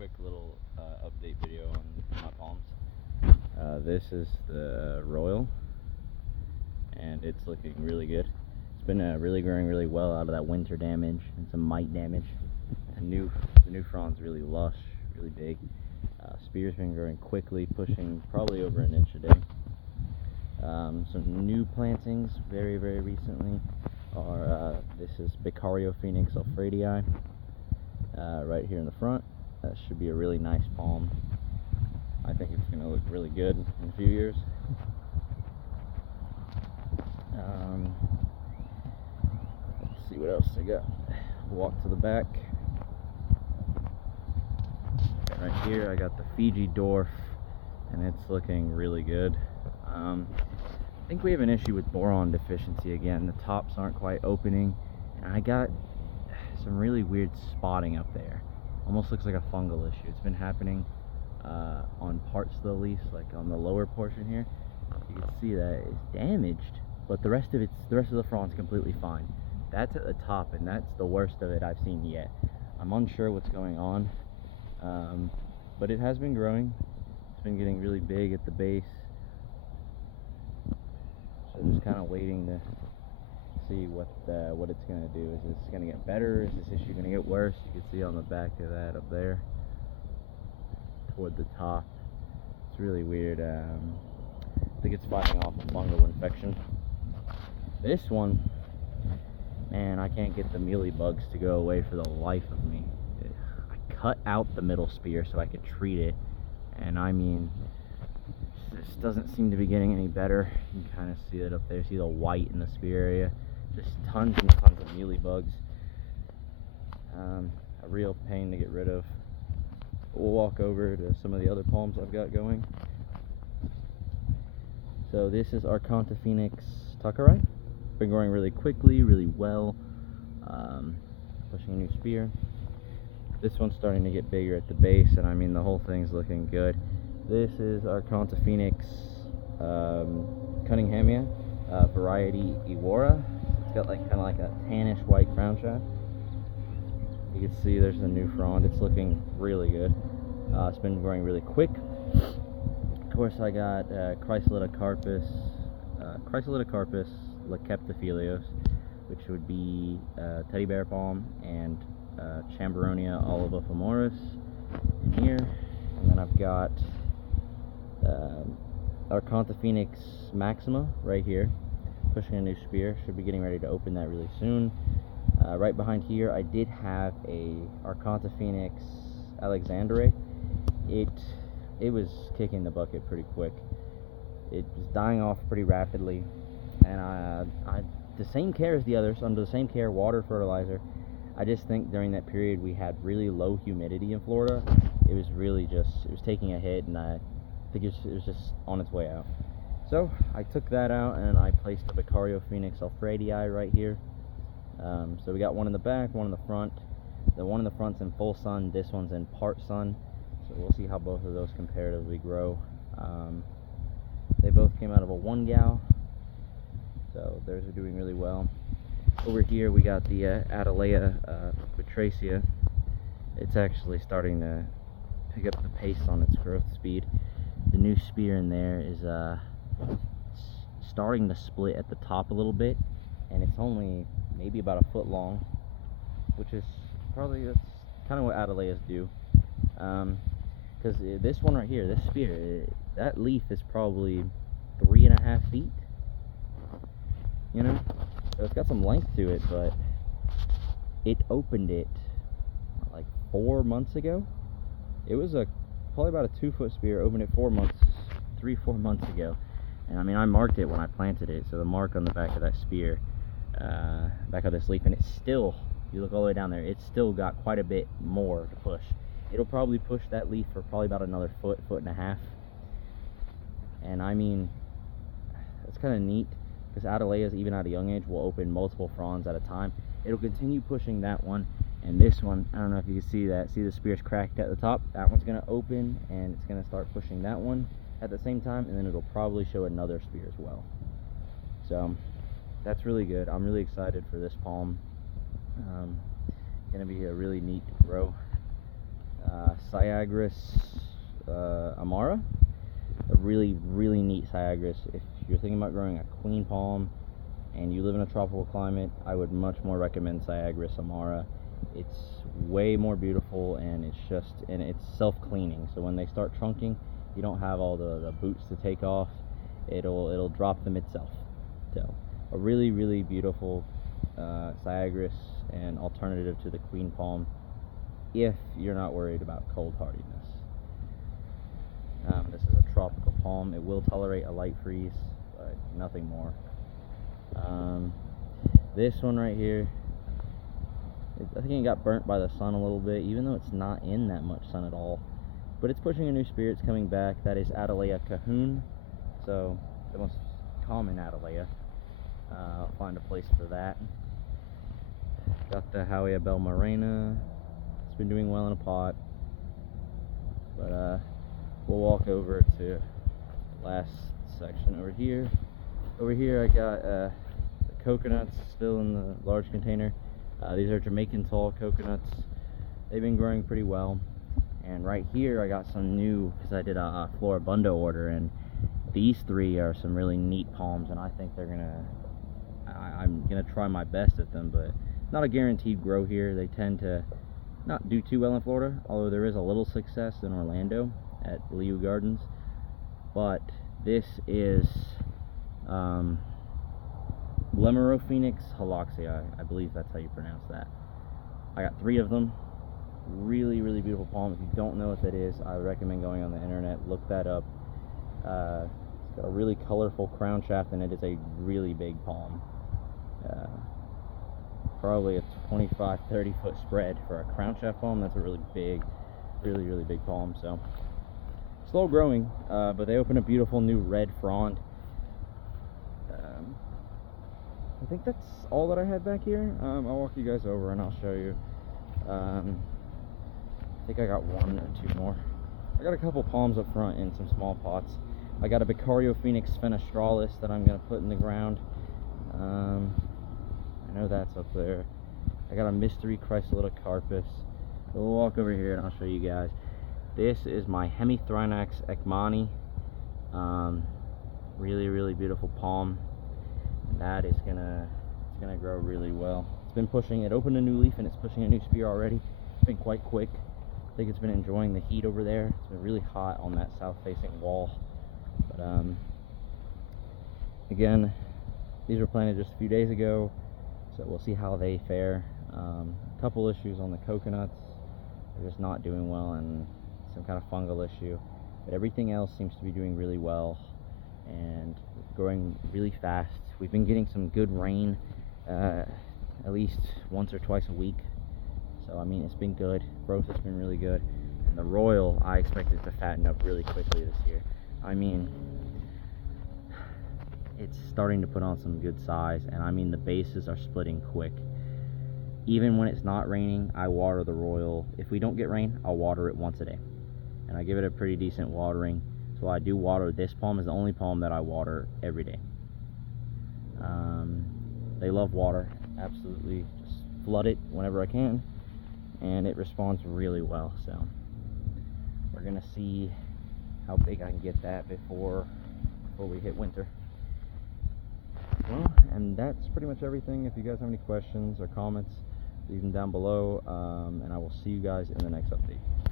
quick little update video on my palms. This is the Royal, and it's looking really good. It's been really growing really well out of that winter damage and some mite damage. And the new frond's really lush, really big. Spear's been growing quickly, pushing probably over an inch a day. Some new plantings very recently are this is Becario Phoenix alfredii right here in the front. That should be a really nice palm. I think it's going to look really good in a few years. Let's see what else I got. Walk to the back. Right here I got the Fiji Dwarf, and it's looking really good. I think we have an issue with boron deficiency again. The tops aren't quite opening, and I got some really weird spotting up there. Almost looks like a fungal issue. It's been happening on parts of the leaf, like on the lower portion here. You can see that it's damaged, but the rest of the frond's completely fine. That's at the top, and that's the worst of it I've seen yet. I'm unsure what's going on, but it has been growing. It's been getting really big at the base. So just kind of waiting to see what it's going to do. Is this going to get better? Is this issue going to get worse? You can see on the back of that up there toward the top. It's really weird. I think it's fighting off a fungal infection. This one, man, I can't get the mealy bugs to go away for the life of me. I cut out the middle spear so I could treat it, and I mean, this doesn't seem to be getting any better. You can kind of see it up there. See the white in the spear area. Just tons and tons of mealy bugs. A real pain to get rid of. We'll walk over to some of the other palms I've got going. So this is Arconta Phoenix Tuckerite. Been growing really quickly, really well. Pushing a new spear. This one's starting to get bigger at the base, and I mean the whole thing's looking good. This is Arconta Phoenix Cunninghamia, variety Iwara. It's got kind of like a tannish white crown shaft. You can see there's the new frond. It's looking really good. It's been growing really quick. Of course, I got Chrysolidocarpus Lecceptophilios, which would be teddy bear palm, and Chamberonia olivifemoris in here. And then I've got Arconta Phoenix Maxima right here, pushing a new spear. Should be getting ready to open that really soon. Right behind here, I did have a Arconta Phoenix Alexandre. It was kicking the bucket pretty quick. It was dying off pretty rapidly, and I the same care as the others, under the same care, water, fertilizer. I just think during that period we had really low humidity in Florida. It was taking a hit, and I think it was just on its way out. So I took that out, and I placed a Becario Phoenix alfredii right here. So we got one in the back, one in the front. The one in the front's in full sun, this one's in part sun. So we'll see how both of those comparatively grow. They both came out of a 1 gal, so theirs are doing really well. Over here we got the Adelaia Batracea. It's actually starting to pick up the pace on its growth speed. The new spear in there is starting to split at the top a little bit, and it's only maybe about a foot long, which is that's kind of what Adelaias do. Because this one right here, this spear, that leaf is probably 3.5 feet. You know, so it's got some length to it, but it opened it like 4 months ago. It was probably about a 2-foot spear. Opened it 4 months ago, and I mean I marked it when I planted it. So the mark on the back of that spear, back of this leaf, and it's still, you look all the way down there, it's still got quite a bit more to push. It'll probably push that leaf for probably about another foot and a half. And I mean, it's kind of neat, because Adelaias, even at a young age, will open multiple fronds at a time. It'll continue pushing that one, and this one, I don't know if you can see that. See the spear's cracked at the top? That one's going to open, and it's going to start pushing that one at the same time, and then it'll probably show another spear as well. So that's really good. I'm really excited for this palm. Going to be a really neat grow. Syagrus amara, a really neat Syagrus. If you're thinking about growing a queen palm and you live in a tropical climate, I would much more recommend Syagrus amara. It's way more beautiful, and it's self-cleaning. So when they start trunking, you don't have all the boots to take off. It'll drop them itself. So a really beautiful Syagrus, and alternative to the queen palm if you're not worried about cold hardiness. This is a tropical palm. It will tolerate a light freeze, but nothing more. This one right here, I think it got burnt by the sun a little bit, even though it's not in that much sun at all. But it's pushing a new spirit. It's coming back. That is Adelaia Cahoon. So the most common Adelaia. I'll find a place for that. Got the Howea Belmarina. It's been doing well in a pot. But we'll walk over to the last section over here. Over here I got the coconuts still in the large container. These are Jamaican tall coconuts. They've been growing pretty well. And right here I got some new, because I did a Floribunda order, and these three are some really neat palms, and I think I'm gonna try my best at them, but not a guaranteed grow here. They tend to not do too well in Florida, although there is a little success in Orlando at Liu Gardens. But this is Lemurophoenix holoxii, I believe that's how you pronounce that. I got 3 of them. Really beautiful palm. If you don't know what that is, I would recommend going on the internet, look that up. It's got a really colorful crown shaft, and it is a really big palm. Probably a 25-30 foot spread for a crown shaft palm. That's a really big palm. So slow growing, but they open a beautiful new red frond. I think that's all that I had back here. I'll walk you guys over and I'll show you. I think I got 1 or 2 more. I got a couple palms up front in some small pots. I got a Beccariophoenix fenestralis that I'm going to put in the ground. I know that's up there. I got a mystery Chrysolidocarpus. We'll walk over here and I'll show you guys. This is my Hemithrinax ekmani. Really beautiful palm. And that is it's gonna grow really well. It's been pushing. It opened a new leaf and it's pushing a new spear already. It's been quite quick. I think it's been enjoying the heat over there. It's been really hot on that south-facing wall. But again, these were planted just a few days ago, so we'll see how they fare. A couple issues on the coconuts. They're just not doing well, and some kind of fungal issue. But everything else seems to be doing really well and growing really fast. We've been getting some good rain at least once or twice a week. So I mean, it's been good. Growth has been really good. And the Royal, I expect it to fatten up really quickly this year. I mean, it's starting to put on some good size, and I mean the bases are splitting quick. Even when it's not raining, I water the Royal. If we don't get rain, I'll water it once a day, and I give it a pretty decent watering. So I do water. This palm is the only palm that I water every day. They love water, absolutely. Just flood it whenever I can, and it responds really well. So we're gonna see how big I can get that before we hit winter. Well, and that's pretty much everything. If you guys have any questions or comments, leave them down below, and I will see you guys in the next update.